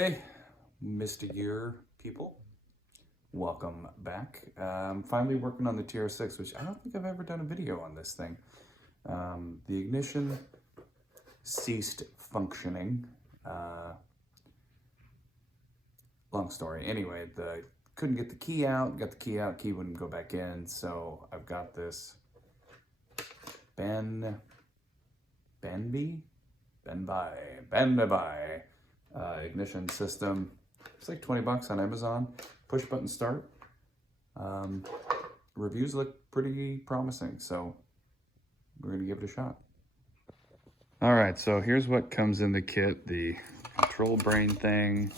Hey, Mr. Year people, welcome back. I'm finally working on the TR-6, which I don't think I've ever done a video on this thing. The ignition ceased functioning. Long story. Anyway, couldn't get the key out. Got the key out, key wouldn't go back in. So I've got this BANVIE ignition system. It's like 20 bucks on Amazon. Push button start. Reviews look pretty promising, so we're gonna give it a shot. All right, so here's what comes in the kit: the control brain thing,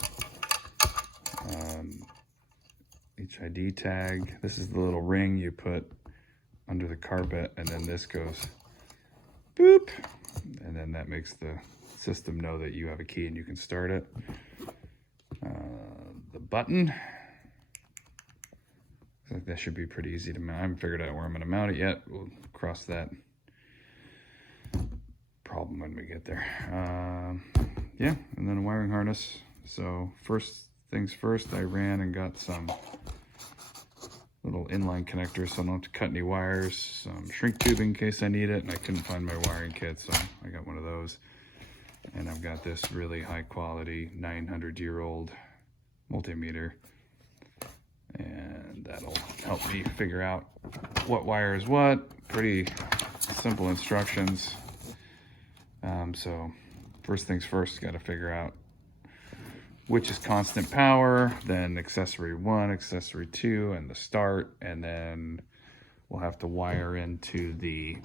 HID tag. This is the little ring you put under the carpet, and then this goes boop, and then that makes the system know that you have a key and you can start it. The button, I think that should be pretty easy to mount. I haven't figured out where I'm going to mount it yet. We'll cross that problem when we get there. Yeah, and then a wiring harness. So first things first, I ran and got some little inline connectors so I don't have to cut any wires, some shrink tubing in case I need it, and I couldn't find my wiring kit, so I got one of those. And I've got this really high quality 900-year-old multimeter, and that'll help me figure out what wire is what. Pretty simple instructions. So first things first, got to figure out which is constant power, then accessory 1, accessory 2, and the start, and then we'll have to wire into the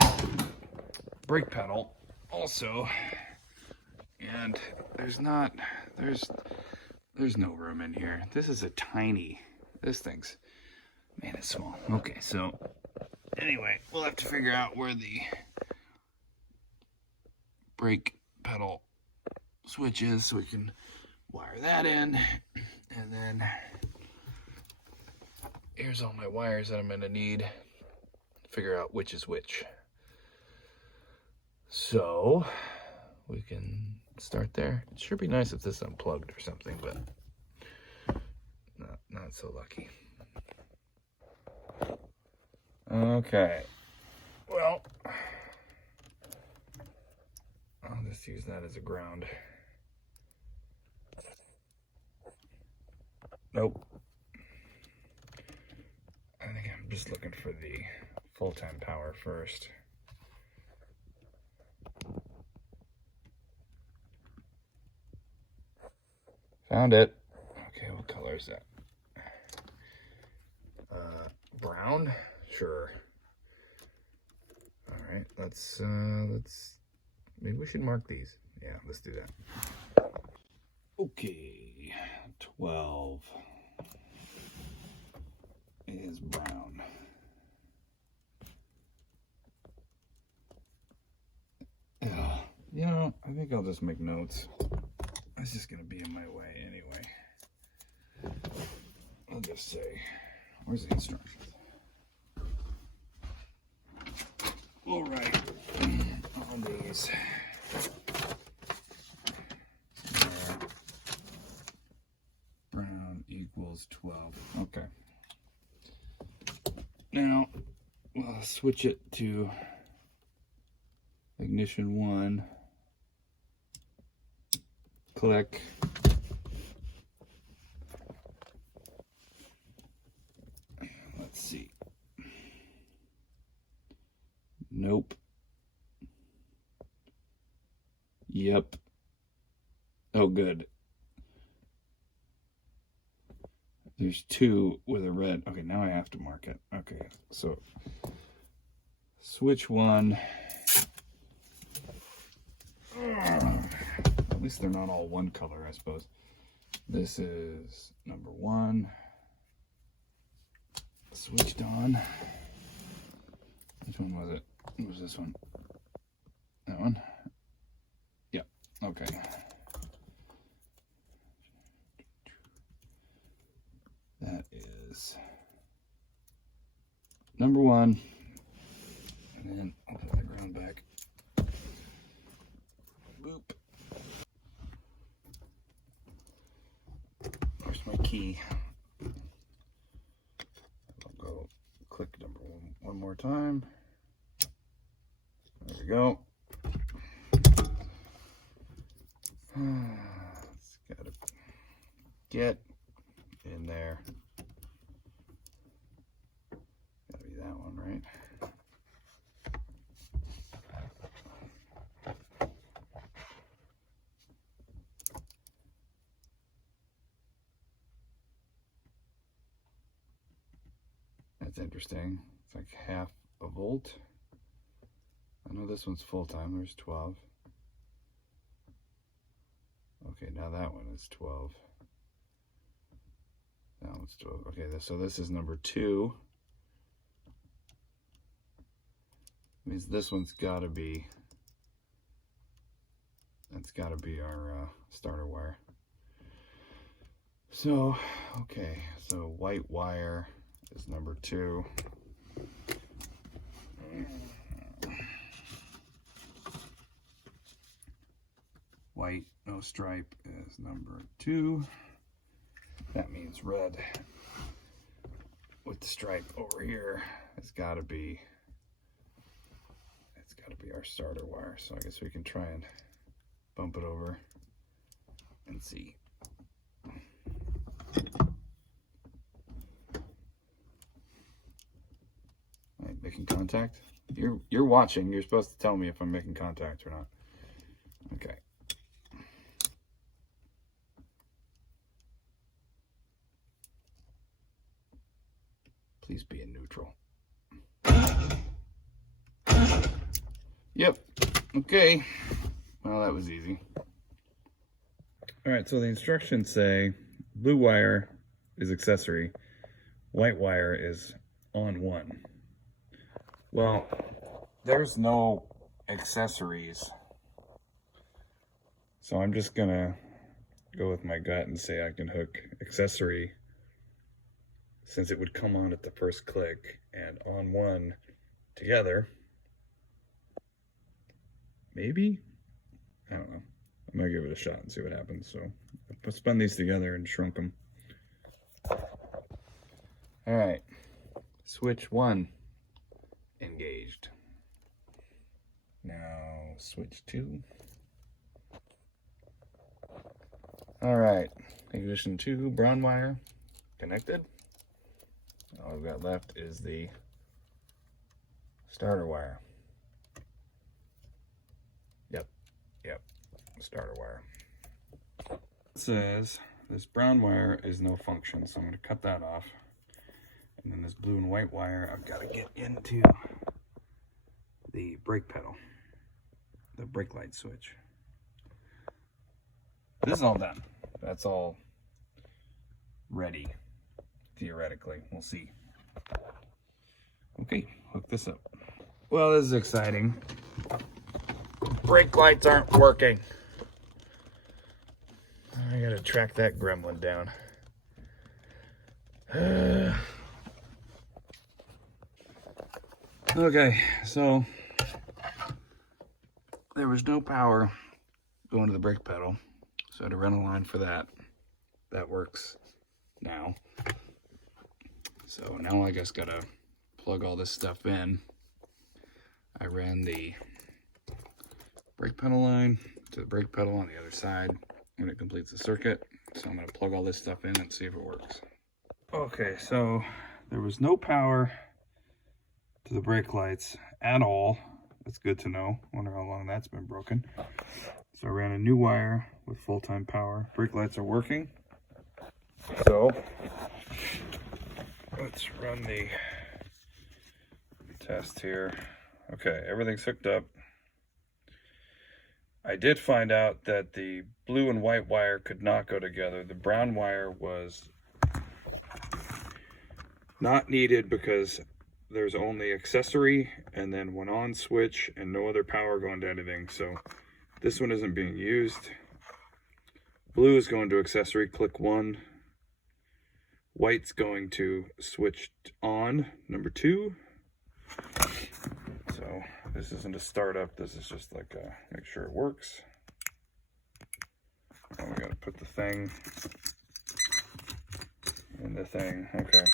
brake pedal also. And there's no room in here. This is a tiny, this thing's, man, it's small. Okay, so anyway, we'll have to figure out where the brake pedal switch is so we can wire that in. And then here's all my wires that I'm gonna need to figure out which is which. So we can start there. It sure be nice if this unplugged or something, but not so lucky. Okay, well, I'll just use that as a ground. Nope. I think I'm just looking for the full-time power first. Found it. Okay, what color is that? Brown? Sure. All right, let's, maybe we should mark these. Yeah, let's do that. Okay, 12 is brown. You know, I think I'll just make notes. It's just gonna be in my way anyway. I'll just say, where's the instructions? All right, on these. Brown equals 12. Okay. Now, we'll switch it to ignition 1. Click. Let's see. Nope. Yep. Oh, good. There's 2 with a red. Okay, now I have to mark it. Okay, so switch 1. At least they're not all one color, I suppose. This is number 1. Switched on. Which one was it? What was this one? That one? Yeah, okay. That is number 1. And then I'll put the ground back. Boop. key. I'll go click number one more time. There we go. It's gotta get in there. Gotta be that one, right? That's interesting. It's like half a volt. I know this one's full time. There's 12. Okay, now that one is 12. That one's 12. Okay, so this is number 2. Means this one's got to be. That's got to be our starter wire. So, okay, so white wire is number 2. White, no stripe, is number 2. That means red with the stripe over here has got to be, it's got to be our starter wire. So I guess we can try and bump it over and see. All right, making contact. You're watching. You're supposed to tell me if I'm making contact or not. Okay. Please be in neutral. Yep. Okay. Well, that was easy. All right, so the instructions say blue wire is accessory, white wire is on 1. Well, there's no accessories. So I'm just gonna go with my gut and say I can hook accessory, since it would come on at the first click, and on 1 together. Maybe? I don't know. I'm gonna give it a shot and see what happens. So I'll spun these together and shrunk them. All right, switch 1 engaged. Now switch 2. All right, ignition 2, brown wire connected. All we've got left is the starter wire. Yep, starter wire. It says this brown wire is no function, so I'm going to cut that off. And then this blue and white wire, I've got to get into the brake pedal, the brake light switch. This is all done. That's all ready, theoretically. We'll see. Okay, hook this up. Well, this is exciting. Brake lights aren't working. I gotta track that gremlin down. Okay, so there was no power going to the brake pedal, so I had to run a line for that. That works now. So now I just gotta plug all this stuff in. I ran the brake pedal line to the brake pedal on the other side when it completes the circuit. So I'm gonna plug all this stuff in and see if it works. Okay, so there was no power to the brake lights at all. That's good to know. Wonder how long that's been broken. So I ran a new wire with full-time power. Brake lights are working. So let's run the test here. Okay, everything's hooked up. I did find out that the blue and white wire could not go together. The brown wire was not needed because there's only accessory and then one on switch and no other power going to anything. So this one isn't being used. Blue is going to accessory, click 1. White's going to switch on, number 2. So this isn't a startup, this is just like a make sure it works. And we gotta put the thing in the thing. Okay.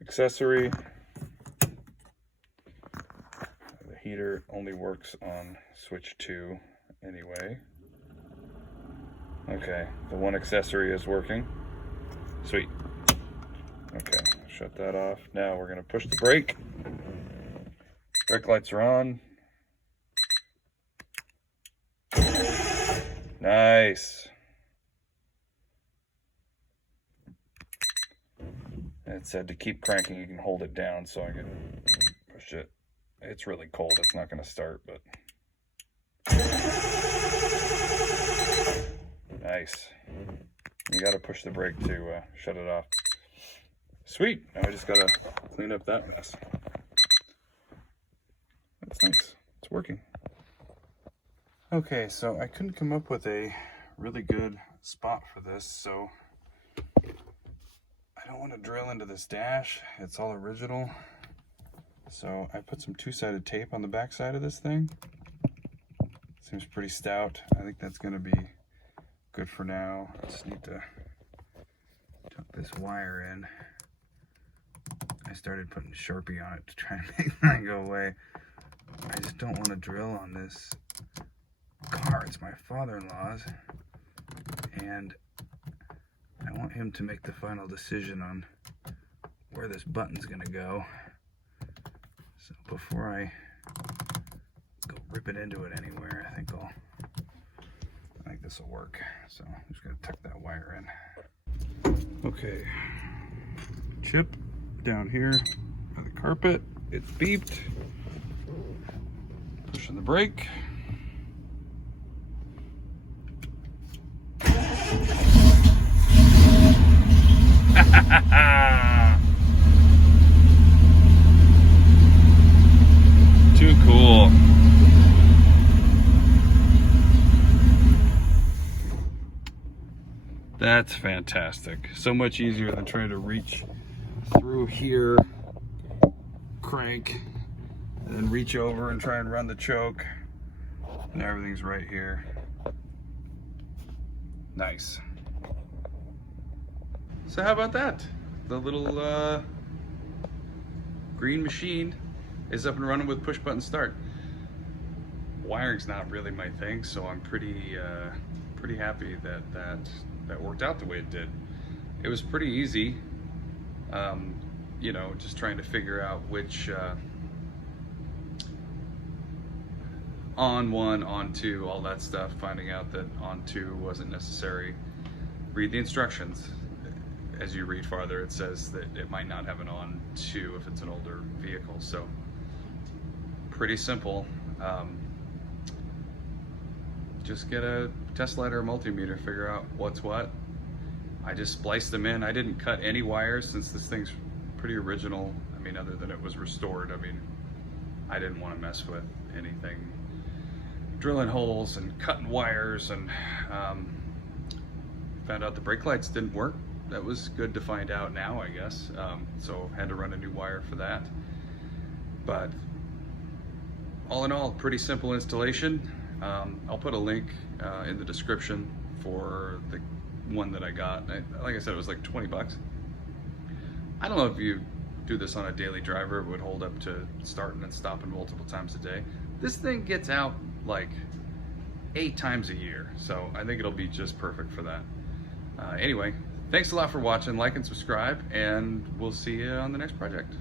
Accessory. The heater only works on switch 2 anyway. Okay, the one accessory is working. Sweet. Okay, shut that off. Now we're gonna push the brake. Brake lights are on. Nice. It said to keep cranking, you can hold it down so I can push it. It's really cold, it's not gonna start, but. Nice. You gotta push the brake to shut it off. Sweet, now I just gotta clean up that mess. That's nice, it's working. Okay, so I couldn't come up with a really good spot for this, so I don't want to drill into this dash. It's all original. So I put some two-sided tape on the back side of this thing. Seems pretty stout. I think that's going to be good for now. I just need to tuck this wire in. I started putting Sharpie on it to try and make that go away. I just don't want to drill on this car. It's my father-in-law's, and I want him to make the final decision on where this button's gonna go. So before I go rip it into it anywhere, I think this will work. So I'm just gonna tuck that wire in. Okay, chip down here by the carpet. It's beeped. Pushing the brake. Too cool. That's fantastic. So much easier than trying to reach through here, crank, and then reach over and try and run the choke. And everything's right here. Nice. So how about that? The little green machine is up and running with push button start. Wiring's not really my thing, so I'm pretty happy that worked out the way it did. It was pretty easy, you know, just trying to figure out which on 1, on 2, all that stuff, finding out that on 2 wasn't necessary. Read the instructions. As you read farther, it says that it might not have an on 2 if it's an older vehicle. So pretty simple. Just get a test light or a multimeter, figure out what's what. I just spliced them in. I didn't cut any wires since this thing's pretty original. I mean, other than it was restored. I mean, I didn't want to mess with anything. Drilling holes and cutting wires, and found out the brake lights didn't work. That was good to find out now, I guess. So had to run a new wire for that. But all in all, pretty simple installation. I'll put a link in the description for the one that I got. Like I said, it was like 20 bucks. I don't know if you do this on a daily driver, it would hold up to starting and stopping multiple times a day. This thing gets out like 8 times a year, so I think it'll be just perfect for that. Anyway, thanks a lot for watching. Like and subscribe, and we'll see you on the next project.